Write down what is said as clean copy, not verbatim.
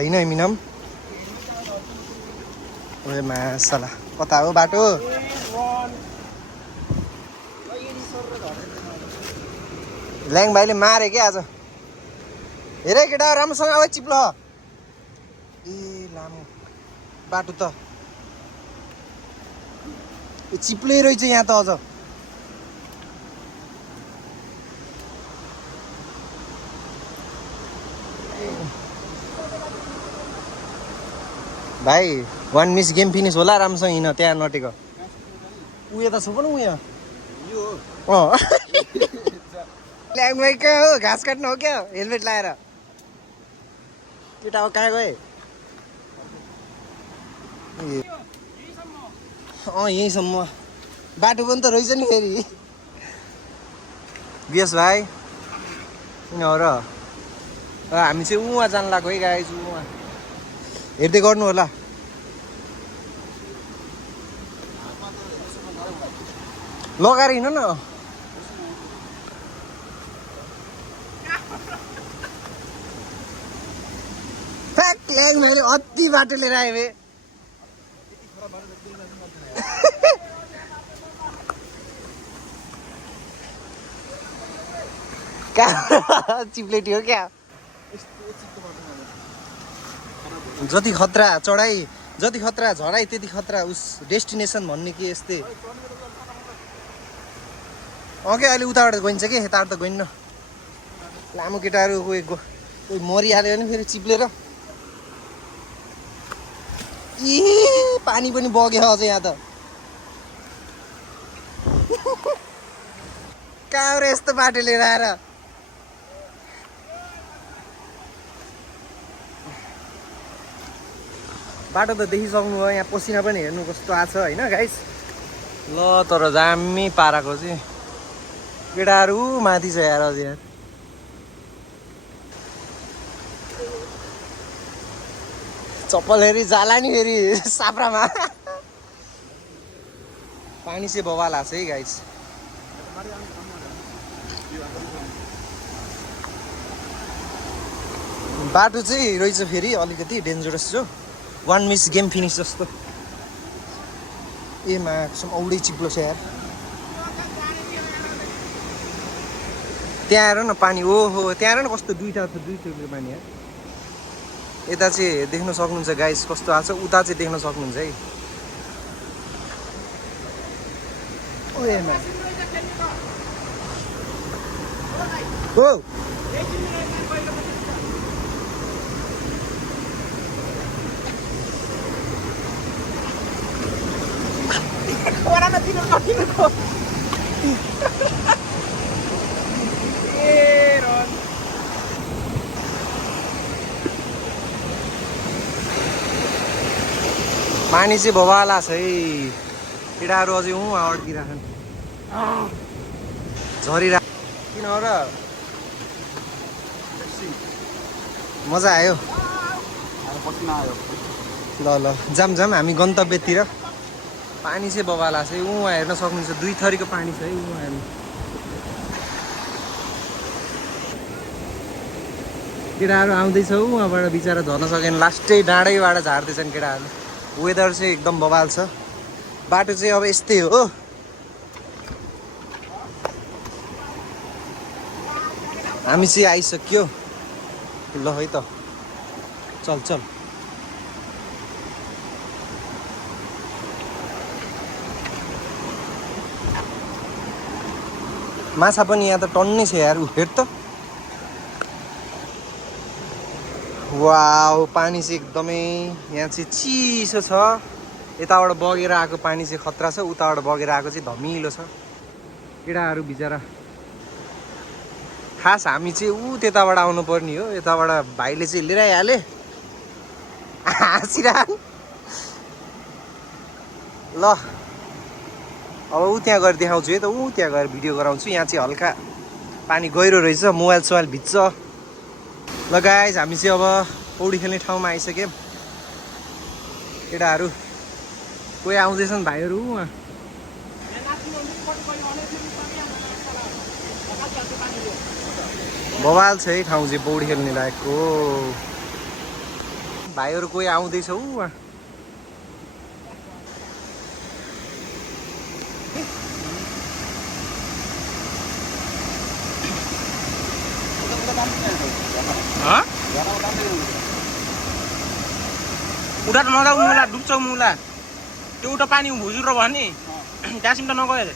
होइन मिनम ओए मासला कता हो बाटो ल्याङ भाइले मारे क्या आज हेरे केटा राम्रोसँग आवाज चिप्ल ए लामो बाटो त चिप्लै रहेछ यहाँ त अझ भाइ 1 मिस गेम फिनिस होला राम्रोसँग हिँड त्यहाँ नटेको उयो त छ पनि उयो ल्याङ भाइ कहाँ हो घाँस काट्नु हो क्या हेलमेट लगाएर केटा हो कहाँ गए यहीँसम्म बाटो पनि त रहेछ नि फेरि बिएस भाइ किन हो र हामी चाहिँ उहाँ जानु लाग्यो है गाइज उहाँ हेर्दै गर्नु होला लगाएर हिँड न ल्याङ भाइले अति बाटो लिएर आयो बे चिप्लेटी हो क्या जति खतरा चढाइ जति खतरा झराइ त्यति खतरा उस डेस्टिनेसन भन्ने के यस्तै अघि अहिले उताबाट गइन्छ कि यताबाट त गइन्न लामो केटाहरू कोही मरिहाल्यो भने फेरि चिप्लेर इ पानी पनि बग्यो अझ यहाँ त कहाँ र यस्तो बाटो लिएर आएर बाटो त देखिसक्नु भयो यहाँ पसिना पनि हेर्नु कस्तो आएको छ होइन गाइस ल तर दामी पाराको चाहिँ केटाहरू माथि छ यार अझ यहाँ चप्पल हेरी जाला नि फेरि साप्रामा पानी चाहिँ बवाल आएको छ है गाइस बाटो चाहिँ रहेछ फेरि अलिकति डेन्जरस छ 1 मिस गेम फिनिस जस्तो ए मा औडै चिप्लो छ यार त्यहाँ हेर न पानी ओहो त्यहाँ हेर न कस्तो दुईटा पानी यार यता चाहिँ देख्न सक्नुहुन्छ गाइस कस्तो आछ उता चाहिँ देख्न सक्नुहुन्छ है ओए मा ओ पानी चाहिँ बवाला छ है केटाहरू अझै अड्किराछन् झरिरा किन हो र मजा आयो ल ल जाम हामी गन्तव्यतिर पानी चाहिँ बवाला छ है उहाँ हेर्न सक्नुहुन्छ 2 थरीको पानी छ है उहाँ हेर्नु केटाहरू आउँदैछ उहाँबाट बिचरा झर्न सकेन लास्टै डाँडैबाट झार्दैछन् केटाहरूले वेदर चाहिँ एकदम बवाल छ बाटो चाहिँ अब यस्तै हो हामी चाहिँ आइसक्यो ल है त चल माछा पनि यहाँ त टन्नै छ यार हेर त वाउ पानी चाहिँ एकदमै यहाँ चाहिँ चिसो छ यताबाट बगेर आएको पानी चाहिँ खतरा छ उताबाट बगेर आएको चाहिँ धमिलो छ केटाहरू बिचरा खास हामी चाहिँ त्यताबाट आउनु पर्ने हो यताबाट भाइले चाहिँ लिएर आइहाले हाँसिरहन ल अब त्यहाँ गएर देखाउँछु है त त्यहाँ गएर भिडियो गराउँछु यहाँ चाहिँ हल्का पानी गहिरो रहेछ मोबाइल सोबाइल भिज्छ ल गाइज हामी चाहिँ अब पौडी खेल्ने ठाउँमा आइसक्यौँ केटाहरू कोही आउँदैछन् भाइहरू उहाँ बवाल छ है ठाउँ चाहिँ पौडी खेल्ने लायकको भाइहरू कोही आउँदैछ ऊ वहाँ। उठा त नजाऊ मुला डुब्छौ मुला त्यो उठा पानी भुजुर भयो नि त्यहाँसिम त नगयो अरे